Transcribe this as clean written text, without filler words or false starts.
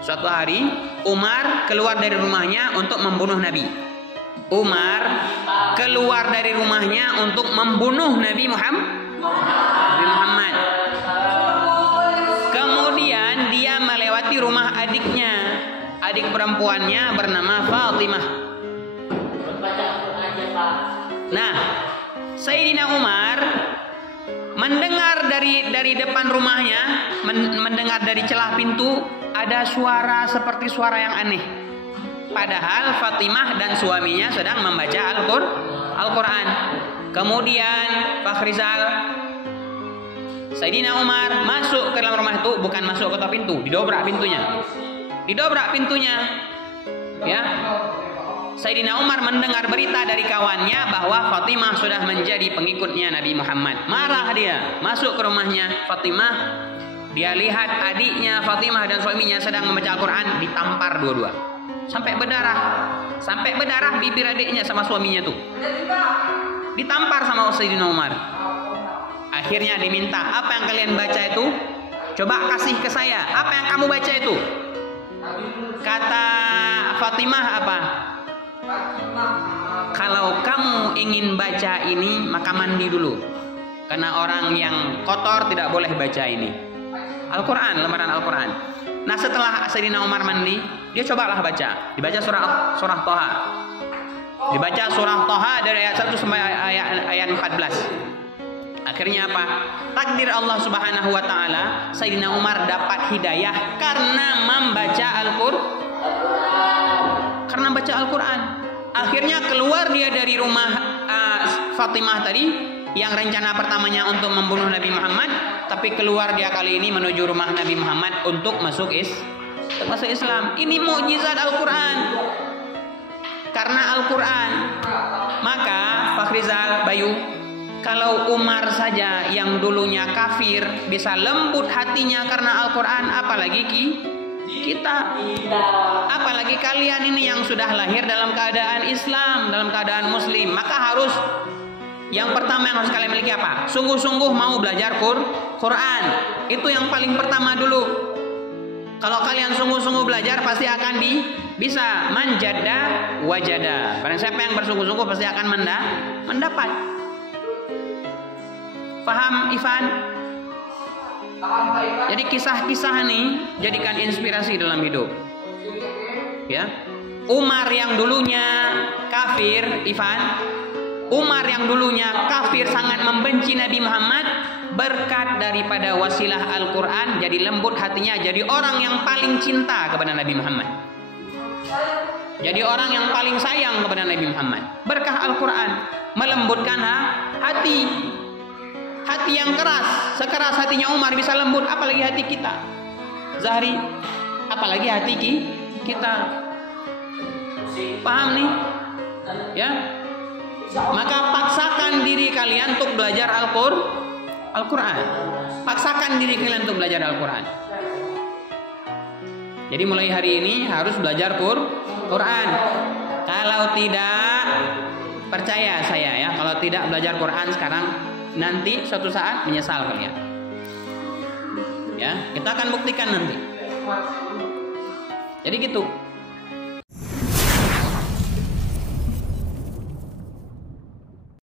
Suatu hari Umar keluar dari rumahnya untuk membunuh Nabi. Umar keluar dari rumahnya untuk membunuh Nabi Muhammad. Kemudian dia melewati rumah adiknya, adik perempuannya bernama Fatimah. Nah, Sayyidina Umar mendengar dari depan rumahnya, mendengar dari celah pintu ada suara seperti suara yang aneh. Padahal Fatimah dan suaminya sedang membaca Al-Quran. Kemudian Fakhrizal, Sayyidina Umar masuk ke dalam rumah itu, bukan masuk ke pintu, didobrak pintunya. Ya. Sayyidina Umar mendengar berita dari kawannya bahwa Fatimah sudah menjadi pengikutnya Nabi Muhammad. Marah dia, masuk ke rumahnya Fatimah. Dia lihat adiknya Fatimah dan suaminya sedang membaca Al-Quran, ditampar dua-dua. Sampai berdarah bibir adiknya sama suaminya tuh. Ditampar sama Sayyidina Umar. Akhirnya diminta, apa yang kalian baca itu? Coba kasih ke saya, apa yang kamu baca itu? Kata Fatimah apa? Kalau kamu ingin baca ini, maka mandi dulu. Karena orang yang kotor tidak boleh baca ini. Al-Quran, lembaran Al-Quran. Nah, setelah Sayyidina Umar mandi, dia cobalah baca. Dibaca surah Toha. Dibaca surah Toha dari ayat 1 sampai ayat 14. Akhirnya apa? Takdir Allah Subhanahu wa taala, Sayyidina Umar dapat hidayah karena membaca Al-Quran. Akhirnya keluar dia dari rumah Fatimah tadi yang rencana pertamanya untuk membunuh Nabi Muhammad, tapi keluar dia kali ini menuju rumah Nabi Muhammad untuk masuk Islam. Ini mukjizat Al-Quran. Karena Al-Quran. Maka Fakhrizal, Bayu, kalau Umar saja yang dulunya kafir bisa lembut hatinya karena Al-Quran, apalagi kita, apalagi kalian ini yang sudah lahir dalam keadaan Islam, dalam keadaan Muslim. Maka harus, yang pertama yang harus kalian miliki apa? Sungguh-sungguh mau belajar Quran. Itu yang paling pertama dulu. Kalau kalian sungguh-sungguh belajar, pasti akan bisa manjada wajada. Barang siapa yang bersungguh-sungguh pasti akan mendapat. Paham, Ivan? Jadi kisah-kisah nih jadikan inspirasi dalam hidup. Ya. Umar yang dulunya kafir, Ivan. Umar yang dulunya kafir sangat membenci Nabi Muhammad, berkat daripada wasilah Al-Quran jadi lembut hatinya, jadi orang yang paling cinta kepada Nabi Muhammad. Jadi orang yang paling sayang kepada Nabi Muhammad. Berkah Al-Quran melembutkan hati. Hati yang keras, sekeras hatinya Umar bisa lembut, apalagi hati kita, Zahri, apalagi hati kita. Paham nih? Ya. Maka paksakan diri kalian untuk belajar Al-Quran. Paksakan diri kalian untuk belajar Al-Quran. Jadi mulai hari ini harus belajar Quran. Kalau tidak, percaya saya ya, kalau tidak belajar Quran sekarang, nanti suatu saat menyesal kalian. Ya, kita akan buktikan nanti. Jadi gitu.